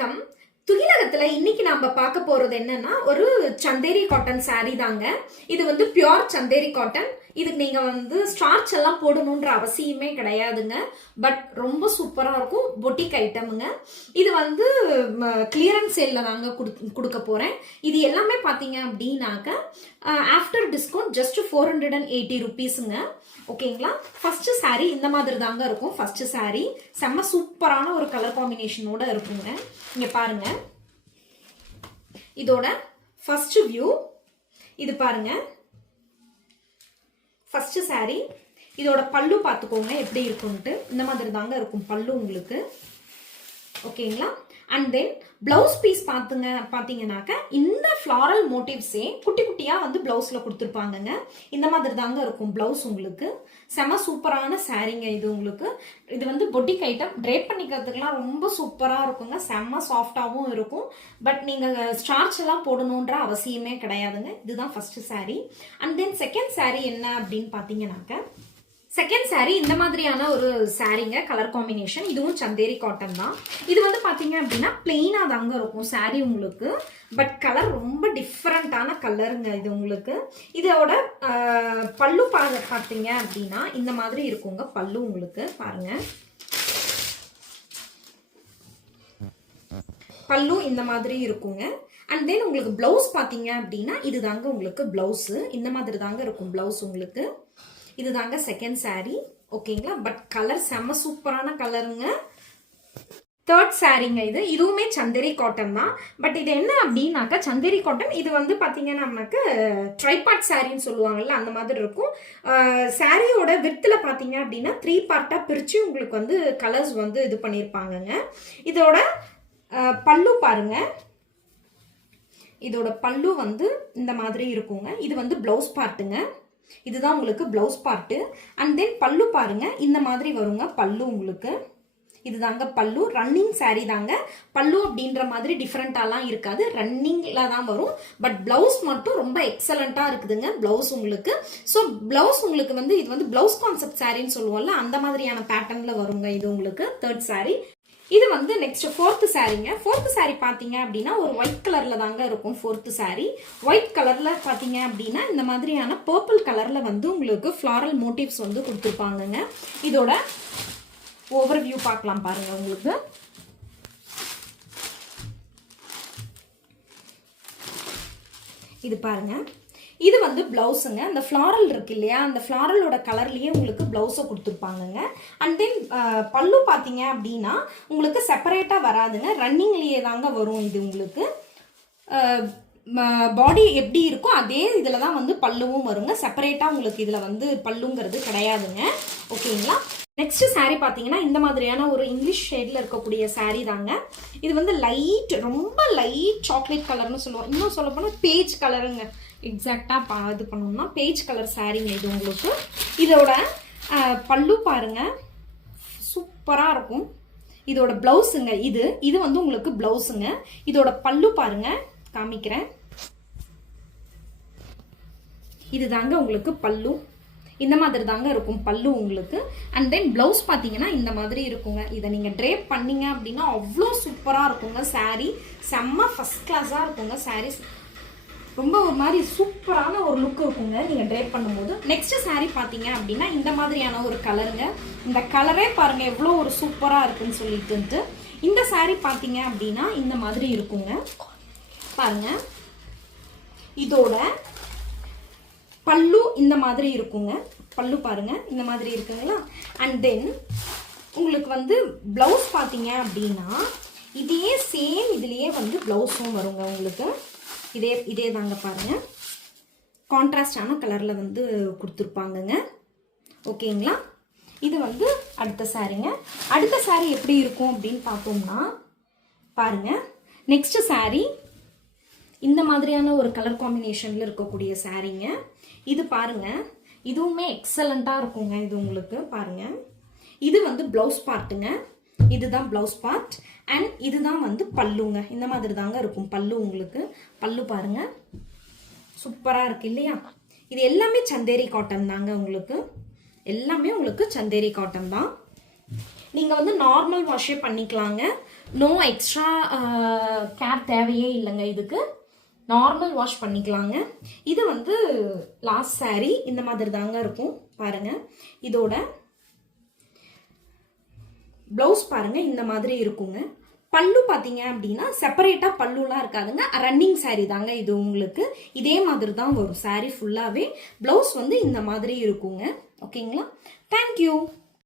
Come துகிலகத்துல இன்னைக்கு நாம பார்க்க போறது என்னன்னா ஒரு சந்தேரி காட்டன் saree தாங்க. இது வந்து பியோர் சந்தேரி காட்டன். இதுக்கு நீங்க வந்து ஸ்டார்ச் எல்லாம் போடணும்ன்ற அவசியமே கிடையாதுங்க. பட் ரொம்ப சூப்பரா இருக்கும். பொட்டிக் ஐட்டமுங்க. இது வந்து கிளியரன்ஸ் சேல்ல நாங்க கொடுக்க போறேன். இது எல்லாமே பாத்தீங்க அப்படின்னாக்க ஆஃப்டர் டிஸ்கவுண்ட் ஜஸ்ட் 480 ருபீஸுங்க. ஓகேங்களா? ஃபர்ஸ்ட் saree இந்த மாதிரி தாங்க இருக்கும். ஃபர்ஸ்ட் saree செம்ம சூப்பரான ஒரு கலர் காம்பினேஷனோட இருக்குங்க. இங்க பாருங்க, இதோட ஃபர்ஸ்ட் வியூ இது பாருங்க. ஃபர்ஸ்ட் saree இதோட பல்லு பார்த்துக்கோங்க எப்படி இருக்கும்ட்டு. இந்த மாதிரி தாங்க இருக்கும் பல்லு உங்களுக்கு. ஓகேங்களா? அண்ட் தென் பிளவுஸ் பீஸ் பாத்தீங்கன்னாக்க இந்த ஃப்ளாரல் மோட்டிவ்ஸே குட்டி குட்டியா வந்து பிளவுஸ்ல கொடுத்துருப்பாங்கங்க. இந்த மாதிரி தாங்க இருக்கும் பிளவுஸ் உங்களுக்கு. செம சூப்பரான சாரீங்க இது உங்களுக்கு. இது வந்து பொட்டிக் ஐட்டம். ட்ரேப் பண்ணிக்கிறதுக்குலாம் ரொம்ப சூப்பரா இருக்குங்க. செம்ம சாஃப்டாவும் இருக்கும். பட் நீங்க ஸ்டார்ச் எல்லாம் போடணுன்ற அவசியமே கிடையாதுங்க. இதுதான் first saree. And then second saree என்ன அப்படின்னு பாத்தீங்கன்னாக்க செகண்ட் saree இந்த மாதிரியான ஒரு சாரீங்க. கலர் காம்பினேஷன் இதுவும் சந்தேரி காட்டன் தான். இது வந்து பாத்தீங்க அப்படின்னா பிளெயினா தாங்க இருக்கும் saree உங்களுக்கு. பட் கலர் ரொம்ப டிஃப்ரெண்டான கலருங்க இது உங்களுக்கு. இதோட பல்லு பாத்தீங்க அப்படின்னா இந்த மாதிரி இருக்குங்க பல்லு உங்களுக்கு. பாருங்க, பல்லு இந்த மாதிரி இருக்குங்க. அண்ட் தென் உங்களுக்கு பிளவுஸ் பாத்தீங்க அப்படின்னா இது தாங்க உங்களுக்கு பிளவுஸ். இந்த மாதிரி தாங்க இருக்கும் பிளவுஸ் உங்களுக்கு. இது தாங்க செகண்ட் saree. ஓகேங்களா? பட் கலர் செம்ம சூப்பரான கலருங்க. தேர்ட் சாரீங்க இது. இதுவுமே சந்தேரி காட்டன் தான். பட் இது என்ன அப்படின்னாக்கா சந்தேரி காட்டன் இது வந்து பார்த்தீங்கன்னா ட்ரைபார்ட் சாரின்னு சொல்லுவாங்கல்ல, அந்த மாதிரி இருக்கும். சாரியோட வித்தில் பார்த்தீங்க அப்படின்னா 3 பார்ட்டாக பிரித்து உங்களுக்கு வந்து கலர்ஸ் வந்து இது பண்ணியிருப்பாங்கங்க. இதோட பல்லு பாருங்க. இதோட பல்லு வந்து இந்த மாதிரி இருக்குங்க. இது வந்து பிளவுஸ் பார்ட்டுங்க. இதுதான் உங்களுக்கு பிளவுஸ் பார்ட்டு. அண்ட் தென் பல்லு பாருங்க இந்த மாதிரி வருங்க பல்லு உங்களுக்கு. இதுதாங்க பல்லு. ரன்னிங் saree தாங்க. பல்லு அப்படின்ற மாதிரி டிஃப்ரெண்டாலாம் இருக்காது, ரன்னிங்ல தான் வரும். பட் பிளவுஸ் மட்டும் ரொம்ப எக்ஸலண்டா இருக்குதுங்க பிளவுஸ் உங்களுக்கு. ஸோ பிளவுஸ் உங்களுக்கு வந்து இது வந்து பிளவுஸ் கான்செப்ட் சாரின்னு சொல்லுவோம்ல, அந்த மாதிரியான பேட்டர்ன்ல வருங்க இது உங்களுக்கு. Third saree. இது வந்து நெக்ஸ்ட் ஃபோர்த் சாரீங்க. ஃபோர்த் saree பாத்தீங்க அப்படின்னா ஒரு ஒயிட் கலர்ல தாங்க இருக்கும். ஃபோர்த் saree ஒயிட் கலர்ல பாத்தீங்க அப்படின்னா இந்த மாதிரியான பர்பிள் கலர்ல வந்து உங்களுக்கு ஃப்ளாரல் மோட்டிவ்ஸ் வந்து கொடுத்துருப்பாங்கங்க. இதோட ஓவர் வியூ பார்க்கலாம் பாருங்க உங்களுக்கு. இது பாருங்க, இது வந்து பிளவுஸுங்க. அந்த ஃப்ளாரல் இருக்கு இல்லையா, அந்த ஃப்ளாரலோட கலர்லயே உங்களுக்கு பிளவுஸை கொடுத்துருப்பாங்கங்க. அண்ட் தென் பல்லு பார்த்தீங்க அப்படின்னா உங்களுக்கு செப்பரேட்டா வராதுங்க, ரன்னிங்லயே தாங்க வரும் இது உங்களுக்கு. பாடி எப்படி இருக்கோ அதே இதில் தான் வந்து பல்லுவும் வருங்க. செப்பரேட்டாக உங்களுக்கு இதில் வந்து பல்லுங்கிறது கிடையாதுங்க. ஓகேங்களா? நெக்ஸ்ட் saree பார்த்தீங்கன்னா இந்த மாதிரியான ஒரு இங்கிலீஷ் ஷேடில் இருக்கக்கூடிய saree தாங்க. இது வந்து லைட், ரொம்ப லைட் சாக்லேட் கலர்னு சொல்லுவோம். இன்னும் சொல்ல போனால் பேஜ் கலருங்க. எக்ஸாக்டாக இது பண்ணோம்னா பேஜ் கலர் சாரீங்க இது உங்களுக்கு. இதோட பல்லு பாருங்க சூப்பராக இருக்கும். இதோட பிளவுஸுங்க இது வந்து உங்களுக்கு பிளவுஸுங்க. இதோட பல்லு பாருங்க காமிக்கிறேன். இது தாங்க உங்களுக்கு பல்லு. இந்த மாதிரி தாங்க இருக்கும் பல்லு உங்களுக்கு. அண்ட் தென் பிளவுஸ் பார்த்தீங்கன்னா இந்த மாதிரி இருக்குங்க. இதை நீங்கள் ட்ரேப் பண்ணீங்க அப்படின்னா அவ்வளோ சூப்பராக இருக்குங்க saree. செம்ம ஃபர்ஸ்ட் கிளாஸாக இருக்குங்க saree. ரொம்ப ஒரு மாதிரி சூப்பரான ஒரு லுக் இருக்குங்க நீங்கள் ட்ரேப் பண்ணும்போது. நெக்ஸ்ட் saree பார்த்தீங்க அப்படின்னா இந்த மாதிரியான ஒரு கலருங்க. இந்த கலரே பாருங்க எவ்வளோ ஒரு சூப்பராக இருக்குன்னு சொல்லிட்டு. இந்த saree பார்த்தீங்க அப்படின்னா இந்த மாதிரி இருக்குங்க. பாருங்க, இதோட பல்லு இந்த மாதிரி இருக்குங்க. பல்லு பாருங்க இந்த மாதிரி இருக்குங்களா. அண்ட் தென் உங்களுக்கு வந்து பிளவுஸ் பார்த்தீங்க அப்படின்னா இதே சேம் இதுலயே வந்து பிளவுஸும் வருங்க உங்களுக்கு. இதே தாங்க பாருங்க, கான்ட்ராஸ்டான கலர்ல வந்து கொடுத்துருப்பாங்கங்க. ஓகேங்களா? இது வந்து அடுத்த சாரீங்க. அடுத்த saree எப்படி இருக்கும் அப்படின்னு பார்த்தோம்னா பாருங்க, நெக்ஸ்ட் saree இந்த மாதிரியான ஒரு கலர் காம்பினேஷன்ல இருக்கக்கூடிய சாரீங்க. இது பாருங்க, இதுவுமே எக்ஸலண்டா இருக்குங்க இது உங்களுக்கு. பாருங்க, இது வந்து பிளவுஸ் பார்ட்டுங்க. இதுதான் பிளவுஸ் பார்ட். அண்ட் இதுதான் வந்து பல்லுங்க. இந்த மாதிரி தாங்க இருக்கும் பல்லு உங்களுக்கு. பல்லு பாருங்க சூப்பரா இருக்கு இல்லையா? இது எல்லாமே சந்தேரி காட்டன் தாங்க உங்களுக்கு. எல்லாமே உங்களுக்கு சந்தேரி காட்டன் தான். நீங்க வந்து நார்மல் வாஷே பண்ணிக்கலாங்க. நோ எக்ஸ்ட்ரா கேர் தேவையே இல்லைங்க. இதுக்கு நார்மல் வாஷ் பண்ணிக்கலாங்க. இது வந்து லாஸ்ட் saree இந்த மாதிரி தாங்க இருக்கும் பாருங்க. இதோட ப்ளவுஸ் பாருங்க இந்த மாதிரி இருக்குங்க. பல்லு பார்த்தீங்க அப்படின்னா செப்பரேட்டாக பல்லுலாம் இருக்காதுங்க. ரன்னிங் saree தாங்க இது உங்களுக்கு. இதே மாதிரி தான் வரும் saree ஃபுல்லாகவே. ப்ளவுஸ் வந்து இந்த மாதிரி இருக்குங்க. ஓகேங்களா? தேங்க்யூ.